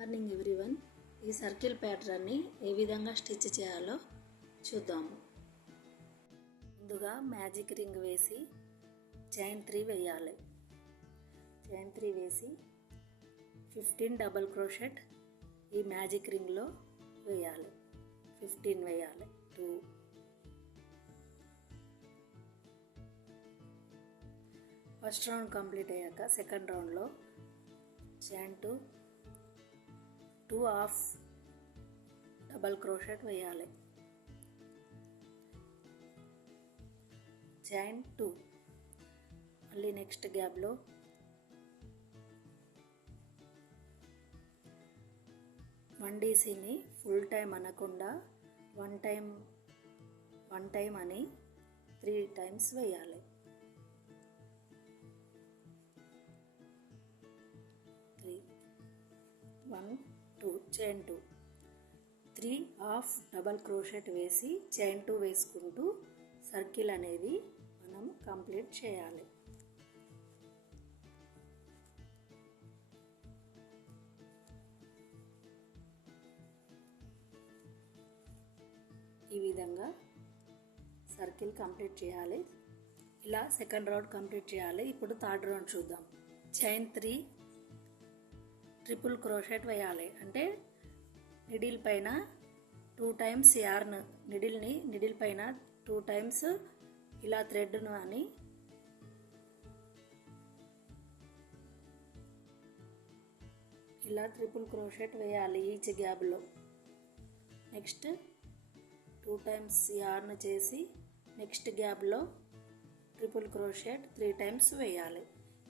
Morning everyone. ఈ circle ప్యాటర్న్ని ఏ విధంగా stitch చేయాలో చూద్దాము. ముందుగా మ్యాజిక్ రింగ్ వేసి చైన్ 3 వేయాలి. చైన్ 3 వేసి 15 డబల్ క్రోషెట్ ఈ మ్యాజిక్ రింగ్లో వేయాలి. 15 వేయాలి. 2 ఫస్ట్ రౌండ్ కంప్లీట్ అయ్యాక సెకండ్ రౌండ్లో చైన్ 2 హాఫ్ డబల్ క్రోషెట్ వేయాలి. చైన్ 2 మళ్ళీ నెక్స్ట్ గ్యాప్లో డీసీని ఫుల్ టైం అనకుండా వన్ టైం అని 3 టైమ్స్ వేయాలి. 3 1 2 చైన్ 2 3 హాఫ్ డబల్ క్రోషెట్ వేసి చైన్ 2 వేసుకుంటూ సర్కిల్ అనేది మనం కంప్లీట్ చేయాలి. ఈ విధంగా సర్కిల్ కంప్లీట్ చేయాలి. ఇలా సెకండ్ రౌండ్ కంప్లీట్ చేయాలి. ఇప్పుడు థర్డ్ రౌండ్ చూద్దాం. చైన్ 3 ట్రిపుల్ క్రోషెట్ వేయాలి. అంటే నిడిల్ పైన 2 టైమ్స్ యార్న్ నిడిల్ పైన 2 టైమ్స్ ఇలా థ్రెడ్ను అని ఇలా ట్రిపుల్ క్రోషెట్ వేయాలి ఈచ్ గ్యాప్లో. నెక్స్ట్ 2 టైమ్స్ యార్న్ చేసి నెక్స్ట్ గ్యాప్లో ట్రిపుల్ క్రోషెట్ 3 టైమ్స్ వేయాలి.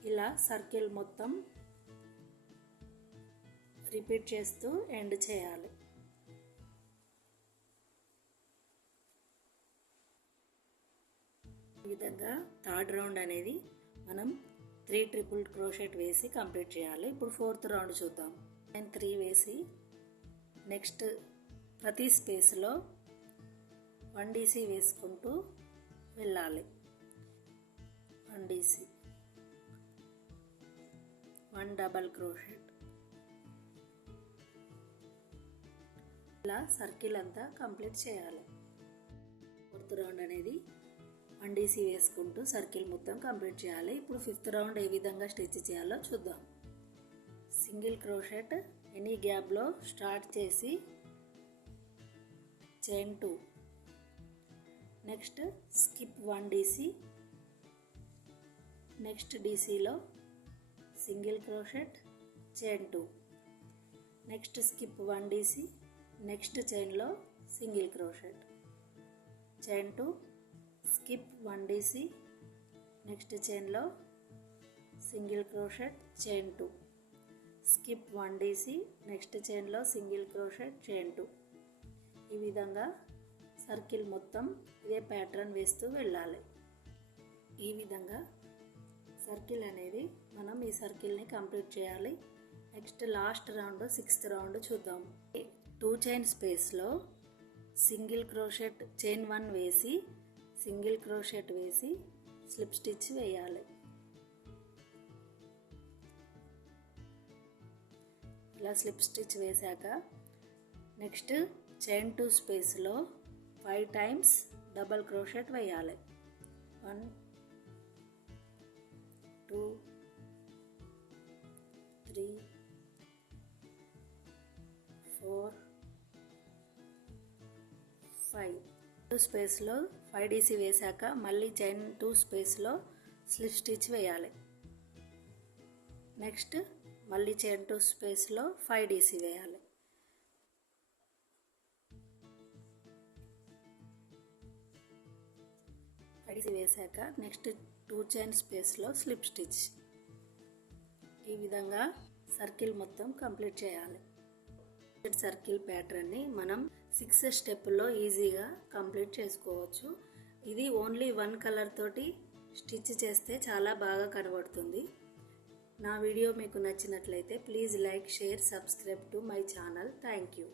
ఇలా సర్కిల్ మొత్తం రిపీట్ చేస్తూ ఎండ్ చేయాలి. ఈ విధంగా థర్డ్ రౌండ్ అనేది మనం 3 ట్రిపుల్ క్రోషెట్ వేసి కంప్లీట్ చేయాలి. ఇప్పుడు ఫోర్త్ రౌండ్ చూద్దాం. చైన్ 3 వేసి నెక్స్ట్ ప్రతి స్పేస్లో 1 డీసీ వేసుకుంటూ వెళ్ళాలి. 1 డీసీ 1 డబల్ క్రోషెట్ ఇలా సర్కిల్ అంతా కంప్లీట్ చేయాలి. ఫోర్త్ రౌండ్ అనేది 1 డీసీ వేసుకుంటూ సర్కిల్ మొత్తం కంప్లీట్ చేయాలి. ఇప్పుడు ఫిఫ్త్ రౌండ్ ఏ విధంగా స్టిచ్ చేయాలో చూద్దాం. సింగిల్ క్రోషెట్ ఎనీ గ్యాప్లో స్టార్ట్ చేసి chain 2 next skip 1 DC next డీసీలో single crochet chain 2 next skip 1 DC next చైన్లో single crochet chain 2 skip 1 DC next చైన్లో single crochet chain 2 skip 1 DC next చైన్లో single crochet chain 2. ఈ విధంగా circle మొత్తం ఇదే ప్యాటర్న్ వేస్తూ వెళ్ళాలి. ఈ విధంగా సర్కిల్ అనేది మనం ఈ సర్కిల్ని కంప్లీట్ చేయాలి. Next last round sixth round చూద్దాం. 2 చైన్ స్పేస్లో సింగిల్ క్రోషెట్ చైన్ 1 వేసి సింగిల్ క్రోషెట్ వేసి స్లిప్ స్టిచ్ వేయాలి. ఇలా స్లిప్ స్టిచ్ వేశాక నెక్స్ట్ చైన్ 2 స్పేస్లో 5 టైమ్స్ డబల్ క్రోషెట్ వేయాలి. 1 2 3 4 5 2 స్పేస్లో 5 డీసీ వేశాక మళ్ళీ చైన్ 2 స్పేస్లో స్లిప్ స్టిచ్ వేయాలి. నెక్స్ట్ మళ్ళీ చైన్ 2 స్పేస్లో 5 డీసీ వేయాలి. డీసీ వేశాక నెక్స్ట్ 2 చైన్ స్పేస్లో స్లిప్ స్టిచ్. ఈ విధంగా సర్కిల్ మొత్తం కంప్లీట్ చేయాలి. సర్కిల్ ప్యాటర్న్ని మనం 6 స్టెప్పుల్లో ఈజీగా కంప్లీట్ చేసుకోవచ్చు. ఇది ఓన్లీ 1 కలర్ తోటి స్టిచ్ చేస్తే చాలా బాగా కనబడుతుంది. నా వీడియో మీకు నచ్చినట్లయితే please like, share, subscribe to my channel. Thank you.